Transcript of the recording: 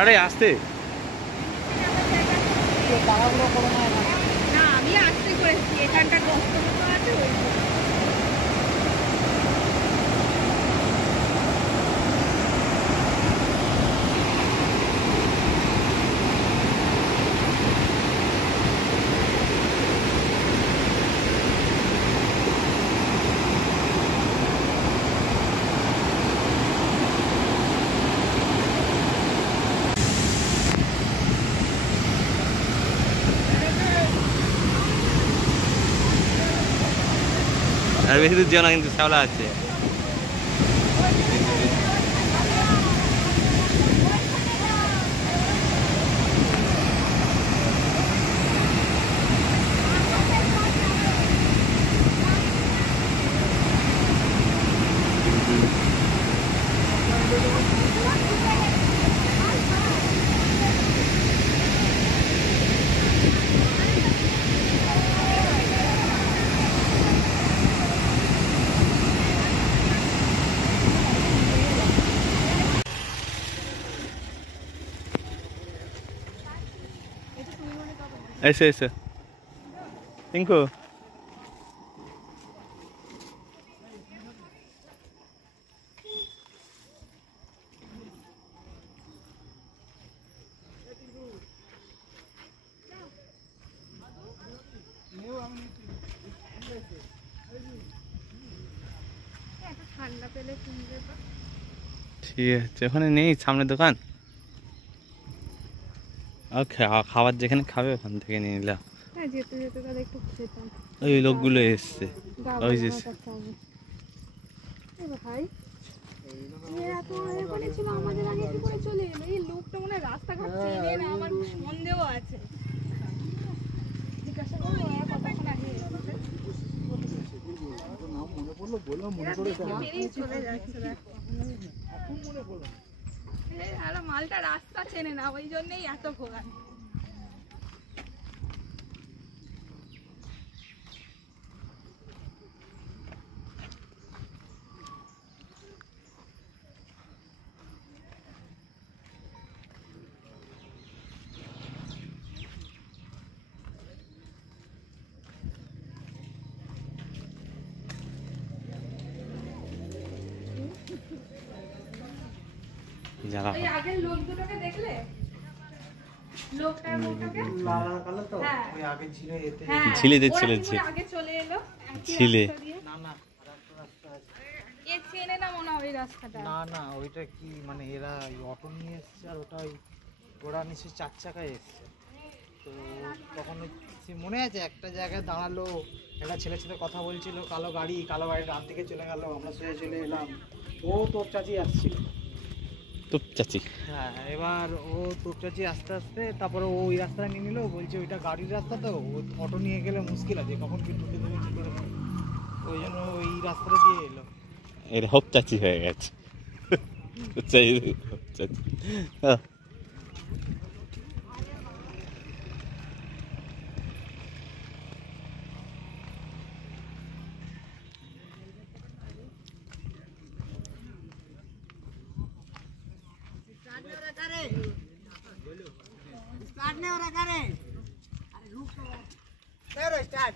আরে আসতে তাড়াহুড়ো করো না এখানে। না আমি আসতে করেছি, এখানটা কষ্ট মতো আছে ওই জন্য। আর বেশি দূর যেও না, কিন্তু শ্যাওলা আছে। এসে এসে টিঙ্কু ঠান্ডা পেলে কিনবে তো। ঠিক আছে, ওখানে নেই সামনের দোকান। আর খাবার যেখানে খাবে ওখান থেকে নিয়ে নিলাম। হ্যাঁ যেতে যেতে তাহলে একটু খেতাম। ওই লোকগুলো এসছে ওই যে ভাই এত আগে বলেছিল আমাদের আগে কি করে চলে এলো? এই লোকটা মনে হয় রাস্তাঘাট চেনে না, আমার সন্দেহ আছে। জিজ্ঞাসা করবো কতক্ষণ আগে এসেছে। চলে যাচ্ছে দেখো। মালটা রাস্তা চেনে না, ওই জন্যই এত ভোগান। যারা আগের লোক দুটোকে দেখলে? লোকটার মুখটাকে লাল কালার তো হ্যাঁ। ওই আগে ছিল এতে। হ্যাঁ, ঝিলে যে ওরা ছিল, কি করে আগে চলে এলো একই ঝিলে। রাস্তা দিয়ে? না না আরেকটা রাস্তা আছে। এ চেনে না মনে হয় ওই রাস্তাটা। না না ওইটা কি মানে এরা অটো নিয়ে এসছে আর ওরা নিচে 4 চাকায় এসছে। তো তখন সে মনে আছে একটা জায়গায় দাঁড়ালো, একটা ছেলের সাথে কথা বলছিল, কালো গাড়ির ডান দিকে চলে গেল, আমরা সোজা চলে এলাম। ও তোর চাচি আসছিল। তো চাচি হ্যাঁ এবার ও তোর চাচি আস্তে আস্তে তারপরে ও ওই রাস্তায় নিয়ে নিল, বলছে ওইটা গাড়ির রাস্তা তো অটো নিয়ে গেলে মুশকিল আছে, কখন কি ঢুকে দেবে কি করে, ওই জন্য ওই রাস্তাটা দিয়ে এলো। এটা হোপ চাচি হয়ে গেছে। চাচি स्टार्ट नहीं हो रहा करे, अरे रुक तो, स्टार्ट